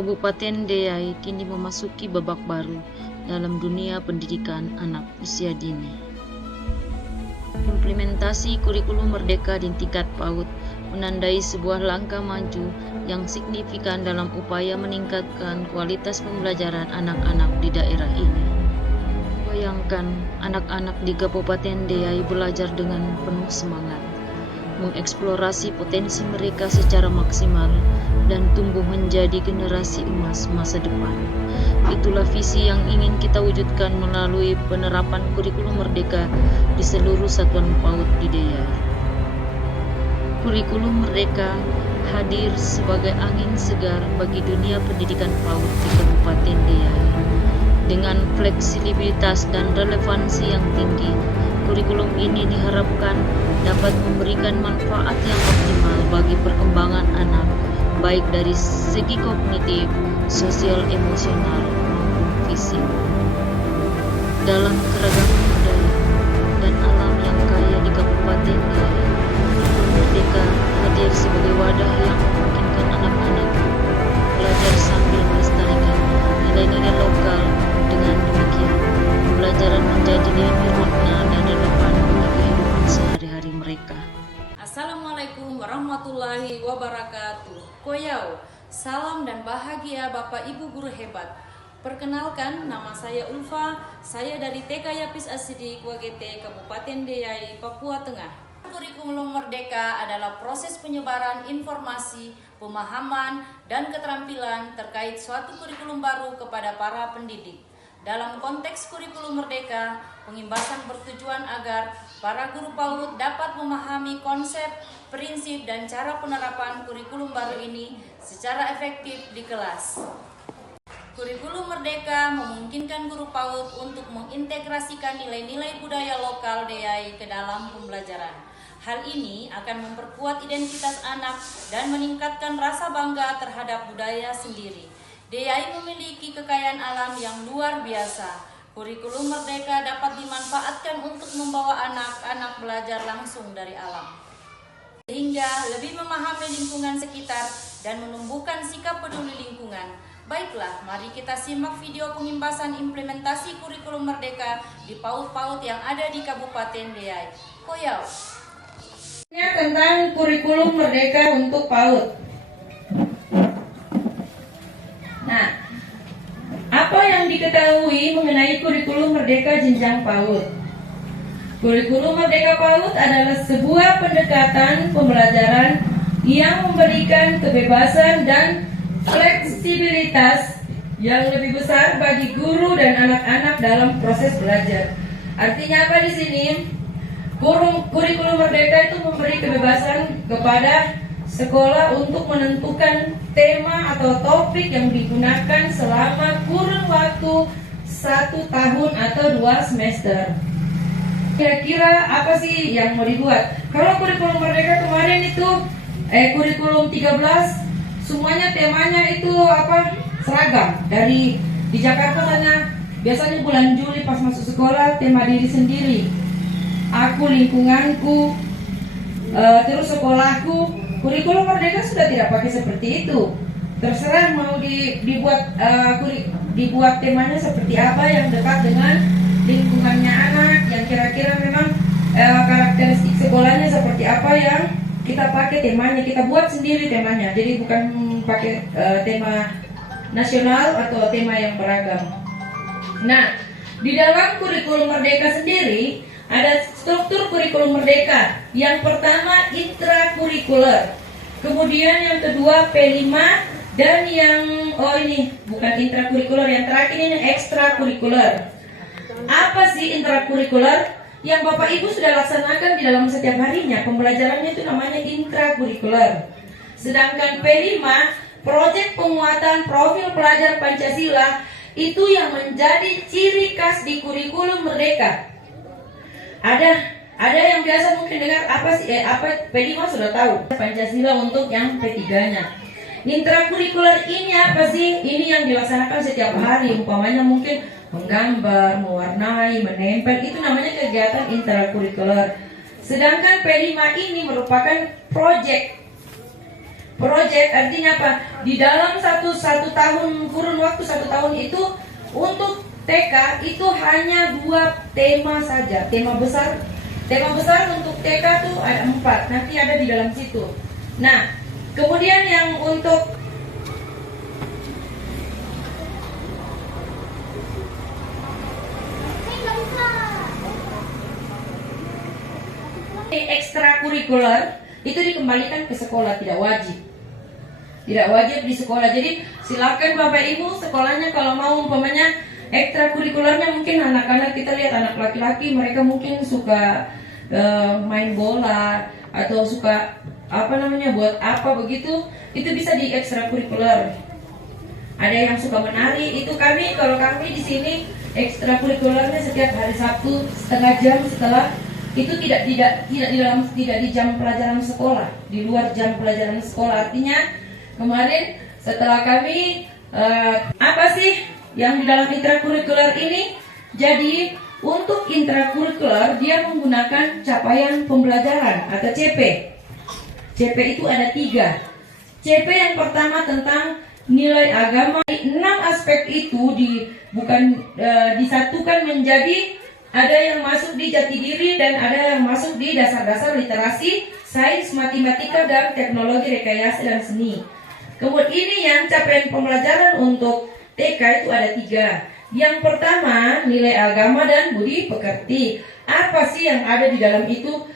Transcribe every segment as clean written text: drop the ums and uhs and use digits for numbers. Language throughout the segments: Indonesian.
Kabupaten Deiyai kini memasuki babak baru dalam dunia pendidikan anak usia dini. Implementasi kurikulum merdeka di tingkat PAUD menandai sebuah langkah maju yang signifikan dalam upaya meningkatkan kualitas pembelajaran anak-anak di daerah ini. Bayangkan, anak-anak di Kabupaten Deiyai belajar dengan penuh semangat, mengeksplorasi potensi mereka secara maksimal, dan tumbuh menjadi generasi emas masa depan. Itulah visi yang ingin kita wujudkan melalui penerapan kurikulum merdeka di seluruh satuan PAUD di Deiyai. Kurikulum merdeka hadir sebagai angin segar bagi dunia pendidikan PAUD di Kabupaten Deiyai. Dengan fleksibilitas dan relevansi yang tinggi, kurikulum ini diharapkan dapat memberikan manfaat yang optimal bagi perkembangan anak, baik dari segi kognitif, sosial, emosional, maupun fisik. Dalam keragaman budaya dan alam yang kaya di Kabupaten Deiyai, kurikulum merdeka hadir sebagai wadah yang memungkinkan anak-anak belajar sambil melestarikan nilai-nilai lokal. Dengan demikian, pembelajaran menjadi lebih bermakna dan relevan bagi kehidupan sehari-hari mereka. Assalamualaikum warahmatullahi wabarakatuh. Koyau, salam dan bahagia Bapak Ibu guru hebat. Perkenalkan, nama saya Ulfa, saya dari TK Yapis As-Siddiq WGT Kabupaten Deiyai, Papua Tengah. Kurikulum Merdeka adalah proses penyebaran informasi, pemahaman, dan keterampilan terkait suatu kurikulum baru kepada para pendidik. Dalam konteks kurikulum merdeka, pengimbasan bertujuan agar para guru PAUD dapat memahami konsep, prinsip, dan cara penerapan kurikulum baru ini secara efektif di kelas. Kurikulum merdeka memungkinkan guru PAUD untuk mengintegrasikan nilai-nilai budaya lokal Deiyai ke dalam pembelajaran. Hal ini akan memperkuat identitas anak dan meningkatkan rasa bangga terhadap budaya sendiri. Deiyai memiliki kekayaan alam yang luar biasa. Kurikulum merdeka dapat dimanfaatkan untuk membawa anak-anak belajar langsung dari alam, sehingga lebih memahami lingkungan sekitar dan menumbuhkan sikap peduli lingkungan. Baiklah, mari kita simak video pengimbasan implementasi kurikulum merdeka di PAUD-PAUD yang ada di Kabupaten Deiyai. Koyau. Tentang kurikulum merdeka untuk PAUD. Nah, apa yang diketahui mengenai kurikulum merdeka jenjang PAUD? Kurikulum merdeka PAUD adalah sebuah pendekatan pembelajaran yang memberikan kebebasan dan fleksibilitas yang lebih besar bagi guru dan anak-anak dalam proses belajar. Artinya apa di sini? Kurikulum merdeka itu memberi kebebasan kepada sekolah untuk menentukan tema atau topik yang digunakan selama kurun waktu 1 tahun atau 2 semester. Kira-kira apa sih yang mau dibuat? Kalau kurikulum merdeka kemarin itu kurikulum 13 semuanya temanya itu seragam. Di Jakarta biasanya bulan Juli pas masuk sekolah tema diri sendiri. Aku, lingkunganku, terus sekolahku. Kurikulum merdeka sudah tidak pakai seperti itu. Terserah mau dibuat temanya seperti apa yang dekat dengan lingkungannya anak, yang kira-kira memang karakteristik sekolahnya seperti apa yang kita pakai temanya, kita buat sendiri temanya. Jadi bukan pakai tema nasional atau tema yang beragam. Nah, di dalam kurikulum merdeka sendiri ada struktur kurikulum merdeka. Yang pertama intrakurikuler, kemudian yang kedua P5, dan yang ini bukan intrakurikuler, yang terakhir ini ekstrakurikuler. Apa sih intrakurikuler? Yang Bapak Ibu sudah laksanakan di dalam setiap harinya, pembelajarannya itu namanya intrakurikuler. Sedangkan P5, proyek penguatan profil pelajar Pancasila, itu yang menjadi ciri khas di kurikulum merdeka. Ada yang biasa mungkin dengar P5 sudah tahu, Pancasila untuk yang P3-nya. Intrakurikuler ini apa sih? Ini yang dilaksanakan setiap hari, umpamanya mungkin menggambar, mewarnai, menempel, itu namanya kegiatan intrakurikuler. Sedangkan P5 ini merupakan proyek project artinya apa? Di dalam satu tahun, kurun waktu 1 tahun itu untuk TK itu hanya 2 tema saja. Tema besar untuk TK tuh ada 4, nanti ada di dalam situ. Nah, kemudian yang untuk ekstrakurikuler itu dikembalikan ke sekolah, tidak wajib di sekolah. Jadi silakan Bapak Ibu sekolahnya kalau mau umpamanya ekstrakurikulernya, mungkin anak-anak kita lihat anak laki-laki mereka mungkin suka main bola atau suka buat apa begitu, itu bisa di ekstrakurikuler. Ada yang suka menari, itu kalau kami di sini ekstrakurikulernya setiap hari Sabtu setengah jam setelah itu tidak di jam pelajaran sekolah, di luar jam pelajaran sekolah. Artinya kemarin setelah kami apa sih yang di dalam intrakurikuler ini? Jadi untuk intrakurikuler dia menggunakan capaian pembelajaran atau CP. CP itu ada 3. CP yang pertama tentang nilai agama. 6 aspek itu disatukan menjadi, ada yang masuk di jati diri dan ada yang masuk di dasar-dasar literasi, sains, matematika, dan teknologi, rekayasa, dan seni. Kemudian ini yang capaian pembelajaran untuk TK itu ada 3. Yang pertama nilai agama dan budi pekerti. Apa sih yang ada di dalam itu?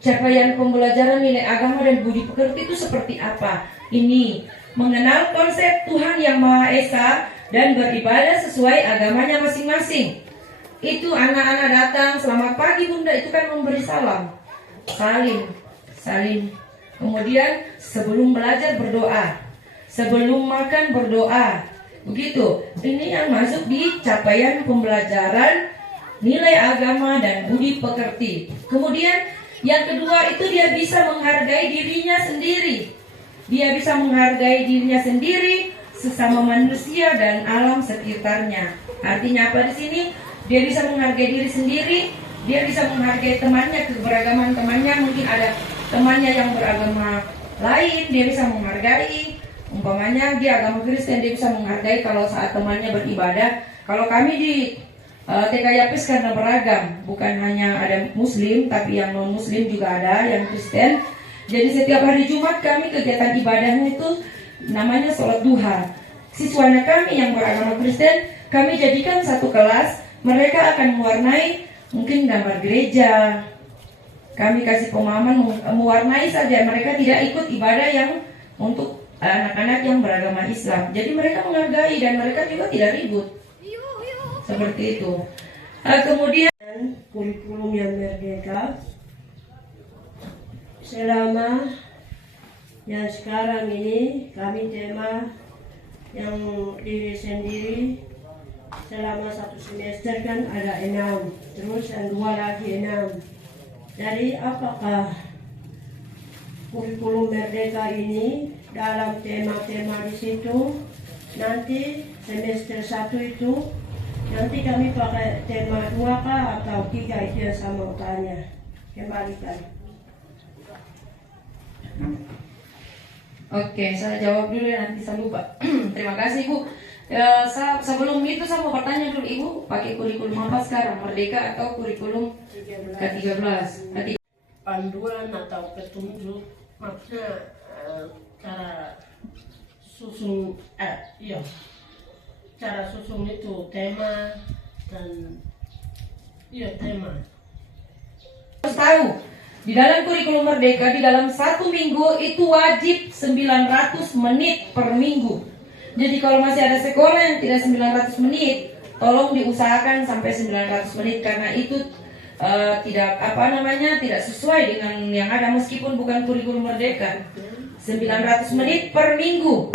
Capaian pembelajaran nilai agama dan budi pekerti itu seperti apa? Ini mengenal konsep Tuhan yang Maha Esa dan beribadah sesuai agamanya masing-masing. Itu anak-anak datang, selamat pagi Bunda, itu kan memberi salam, salim. Kemudian sebelum belajar berdoa, sebelum makan berdoa, begitu. Ini yang masuk di capaian pembelajaran nilai agama dan budi pekerti. Kemudian yang kedua itu dia bisa menghargai dirinya sendiri. Dia bisa menghargai dirinya sendiri, sesama manusia dan alam sekitarnya. Artinya apa di sini? Dia bisa menghargai diri sendiri, dia bisa menghargai temannya, keberagaman temannya. Mungkin ada temannya yang beragama lain, dia bisa menghargai. Umpamanya dia agama Kristen, dia bisa menghargai kalau saat temannya beribadah. Kalau kami di TK Yapis karena beragam, bukan hanya ada Muslim, tapi yang non Muslim juga ada, yang Kristen. Jadi setiap hari Jumat kami kegiatan ibadahnya itu namanya sholat duha. Siswa kami yang beragama Kristen, kami jadikan satu kelas. Mereka akan mewarnai mungkin gambar gereja. Kami kasih pemahaman mewarnai saja. Mereka tidak ikut ibadah yang untuk anak-anak yang beragama Islam. Jadi mereka menghargai dan mereka juga tidak ribut. Seperti itu. Kemudian kurikulum yang merdeka selama yang sekarang ini kami tema yang diri sendiri. Selama 1 semester kan ada 6, terus yang 2 lagi 6. Jadi apakah kurikulum merdeka ini dalam tema-tema di situ, nanti semester 1 itu nanti kami pakai tema 2 kah atau 3, itu yang saya mau tanya. Kembalikan. Oke, saya jawab dulu ya, nanti saya lupa. Terima kasih Bu. Sebelum itu saya mau bertanya dulu, Ibu pakai kurikulum apa sekarang? Merdeka atau kurikulum ke-13? Panduan atau petunjuk, maksudnya cara susun cara susun itu tema dan tema. Harus tahu di dalam kurikulum merdeka, di dalam 1 minggu itu wajib 900 menit per minggu. Jadi kalau masih ada sekolah yang tidak 900 menit, tolong diusahakan sampai 900 menit karena itu tidak sesuai dengan yang ada meskipun bukan kurikulum merdeka. 900 menit per minggu.